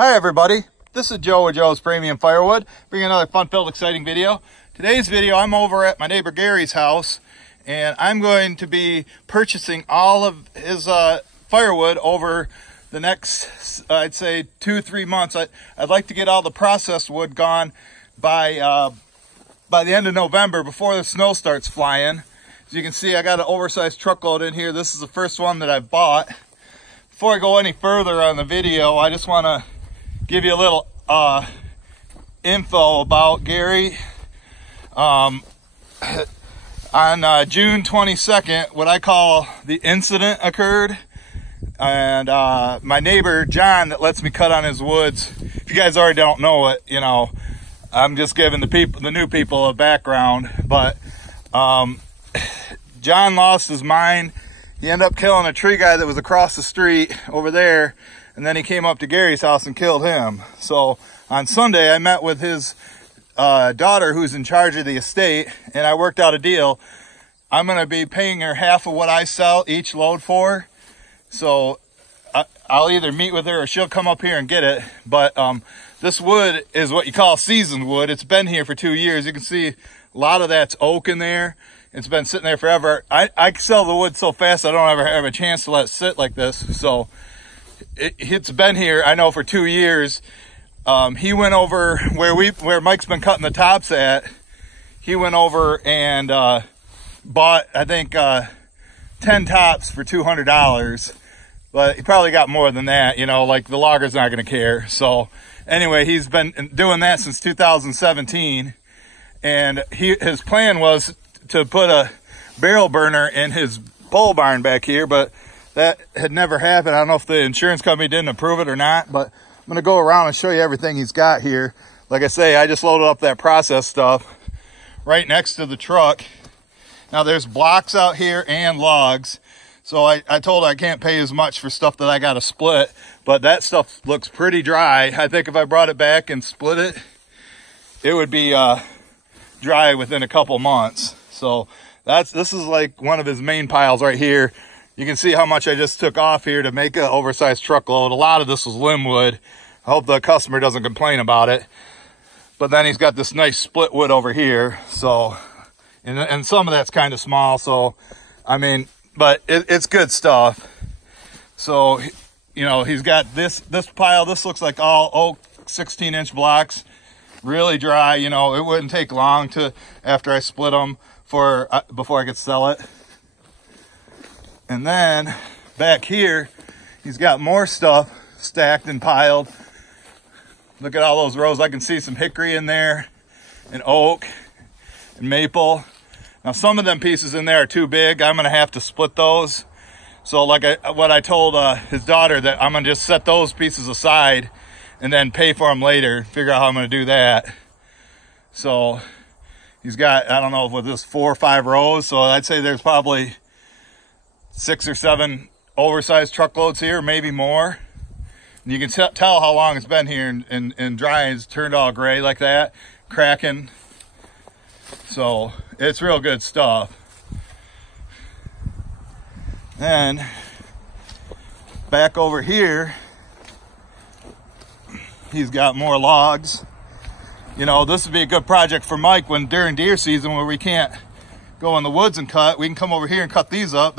Hi everybody, this is Joe with Joe's Premium Firewood, bringing another fun-filled, exciting video. Today's video, I'm over at my neighbor Gary's house, and I'm going to be purchasing all of his firewood over the next, I'd say, 2-3 months. I'd like to get all the processed wood gone by the end of November, before the snow starts flying. As you can see, I got an oversized truckload in here. This is the first one that I've bought. Before I go any further on the video, I just want to give you a little info about Gary. On June 22nd, what I call the incident occurred, and my neighbor John that lets me cut on his woods, if you guys already don't know it, you know, I'm just giving the new people a background, but John lost his mind. He ended up killing a tree guy that was across the street over there, and then he came up to Gary's house and killed him. So on Sunday, I met with his daughter, who's in charge of the estate, and I worked out a deal. I'm going to be paying her half of what I sell each load for. So I'll either meet with her or she'll come up here and get it. But this wood is what you call seasoned wood. It's been here for 2 years. You can see a lot of that's oak in there. It's been sitting there forever. I sell the wood so fast I don't ever have a chance to let it sit like this. So it's been here, I know, for 2 years. He went over where Mike's been cutting the tops at. He went over and bought, I think, 10 tops for $200. But he probably got more than that, you know, like the logger's not going to care. So anyway, he's been doing that since 2017. And his plan was to put a barrel burner in his pole barn back here, but that had never happened. I don't know if the insurance company didn't approve it or not, but I'm going to go around and show you everything he's got here. Like I say, I just loaded up that process stuff right next to the truck. Now there's blocks out here and logs. So I told her I can't pay as much for stuff that I got to split, but that stuff looks pretty dry. I think if I brought it back and split it, it would be dry within a couple months. So this is like one of his main piles right here. You can see how much I just took off here to make an oversized truckload. A lot of this was limb wood. I hope the customer doesn't complain about it. But then he's got this nice split wood over here. So, and some of that's kind of small. So, I mean, but it's good stuff. So, you know, he's got this pile. This looks like all oak 16-inch blocks. Really dry, you know. It wouldn't take long after I split them before I could sell it. And then back here, he's got more stuff stacked and piled. Look at all those rows. I can see some hickory in there, and oak, and maple. Now some of them pieces in there are too big. I'm gonna have to split those. So like what I told his daughter, that I'm gonna just set those pieces aside and then pay for them later, figure out how I'm gonna do that. So he's got, I don't know, with this 4 or 5 rows. So I'd say there's probably 6 or 7 oversized truckloads here, maybe more. And you can tell how long it's been here and dry. It's turned all gray like that, cracking. So it's real good stuff. Then back over here, he's got more logs. You know, this would be a good project for Mike during deer season, where we can't go in the woods and cut. We can come over here and cut these up.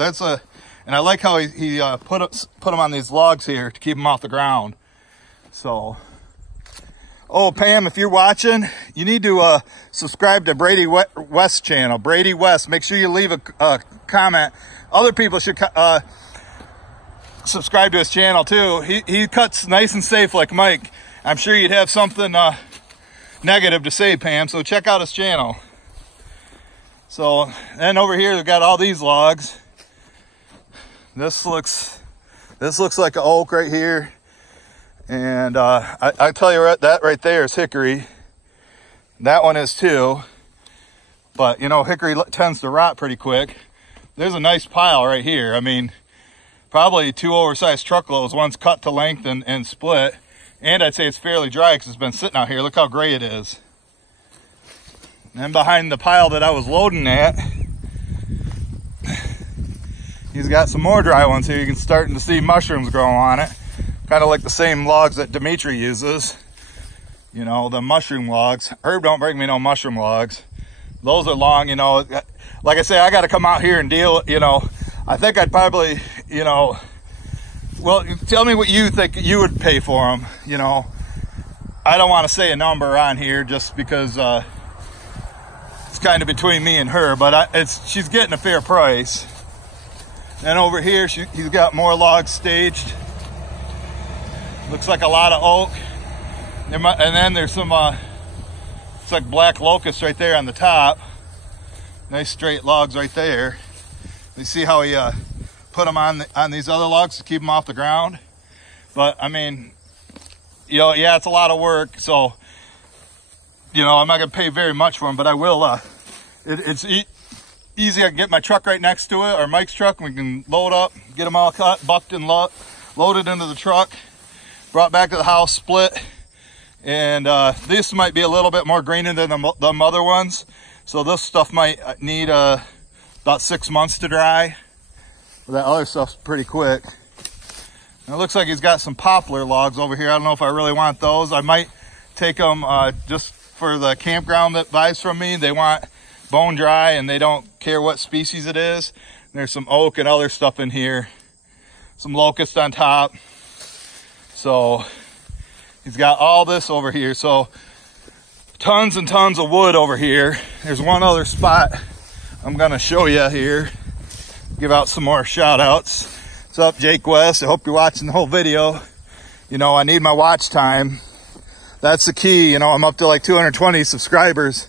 And I like how he put them on these logs here to keep them off the ground. So, oh, Pam, if you're watching, you need to subscribe to Brady West's channel, Brady West. Make sure you leave a comment. Other people should subscribe to his channel too. He cuts nice and safe like Mike. I'm sure you'd have something negative to say, Pam, so check out his channel. So then over here we've got all these logs. This looks like an oak right here, and I tell you what, that right there is hickory. That one is too, but you know, hickory tends to rot pretty quick. There's a nice pile right here. I mean, probably 2 oversized truckloads. One's cut to length and split. And I'd say it's fairly dry because it's been sitting out here. Look how gray it is. And behind the pile that I was loading at, he's got some more dry ones here. You can start to see mushrooms growing on it. kind of like the same logs that Dimitri uses. You know, the mushroom logs. Herb don't bring me no mushroom logs. Those are long, you know. Like I say, I got to come out here and deal, you know. I think I'd probably, you know, well, tell me what you think you would pay for them, you know. I don't want to say a number on here just because it's kind of between me and her, but she's getting a fair price. And over here, he's got more logs staged. Looks like a lot of oak. And then there's some, it's like black locust right there on the top. Nice straight logs right there. You see how he put them on these other logs to keep them off the ground. But I mean, you know, yeah, it's a lot of work. So, you know, I'm not gonna pay very much for them, but I will. It's easy. I can get my truck right next to it, or Mike's truck, and we can load up, get them all cut, bucked, and loaded into the truck, brought back to the house, split. And this might be a little bit more greener than the other ones. So this stuff might need about 6 months to dry. But that other stuff's pretty quick. And it looks like he's got some poplar logs over here. I don't know if I really want those. I might take them just for the campground that buys from me. They want bone dry and they don't care what species it is. There's some oak and other stuff in here. Some locust on top. So he's got all this over here. So tons and tons of wood over here. There's one other spot I'm gonna show you here. Give out some more shout outs. What's up, Jake West? I hope you're watching the whole video. You know, I need my watch time. That's the key. You know, I'm up to like 220 subscribers.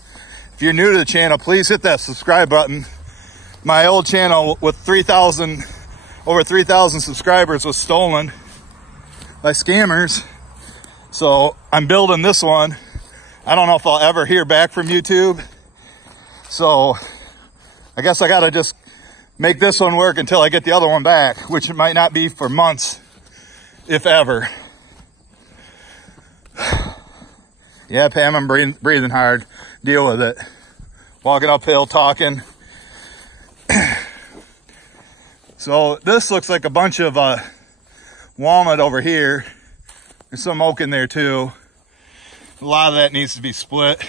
If you're new to the channel, please hit that subscribe button. My old channel with over 3,000 subscribers was stolen by scammers. So I'm building this one. I don't know if I'll ever hear back from YouTube. So I guess I gotta just make this one work until I get the other one back, which it might not be for months, if ever. Yeah, Pam, I'm breathing hard. Deal with it. Walking uphill, talking. So this looks like a bunch of walnut over here. There's some oak in there too. A lot of that needs to be split.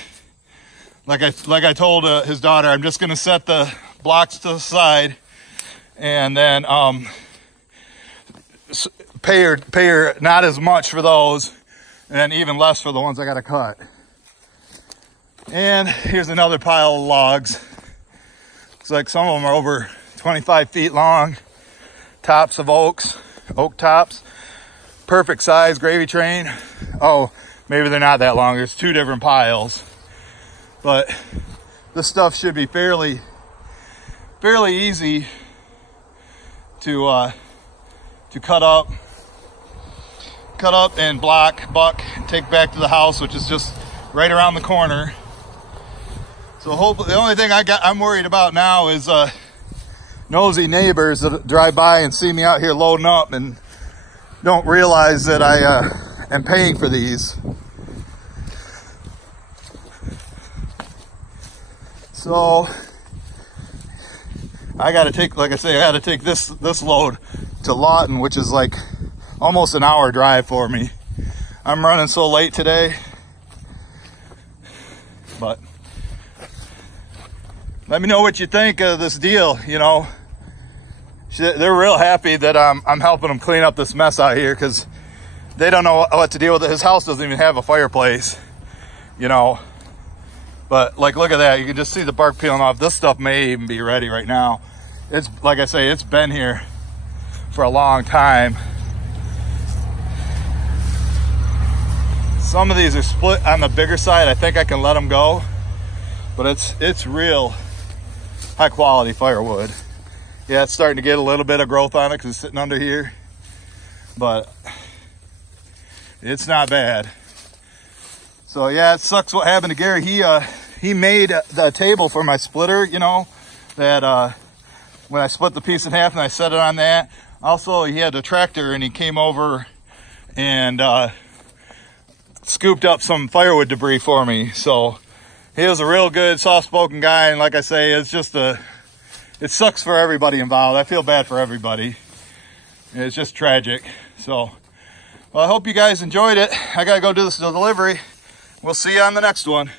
Like I told his daughter, I'm just gonna set the blocks to the side and then pay her not as much for those, and then even less for the ones I gotta cut. And here's another pile of logs. Looks like some of them are over 25 feet long. Tops of oak tops. Perfect size, gravy train. Oh, maybe they're not that long. There's two different piles. But this stuff should be fairly easy to cut up and buck, and take back to the house, which is just right around the corner. So hopefully, the only thing I'm worried about now is nosy neighbors that drive by and see me out here loading up and don't realize that I am paying for these. So I got to take, like I say, I got to take this load to Lawton, which is like almost an hour drive for me. I'm running so late today, but let me know what you think of this deal. You know, they're real happy that I'm helping them clean up this mess out here, because they don't know what to deal with it. His house doesn't even have a fireplace, you know. But like, look at that. You can just see the bark peeling off. This stuff may even be ready right now. It's, like I say, it's been here for a long time. Some of these are split on the bigger side. I think I can let them go, but it's real high quality firewood. Yeah, it's starting to get a little bit of growth on it because it's sitting under here, but it's not bad. So yeah, it sucks what happened to Gary. He made the table for my splitter, you know, that when I split the piece in half and I set it on that. Also, he had a tractor and he came over and scooped up some firewood debris for me. So he was a real good, soft-spoken guy, and like I say, it's just it sucks for everybody involved. I feel bad for everybody. It's just tragic. So Well, I hope you guys enjoyed it. I gotta go do this delivery. We'll see you on the next one.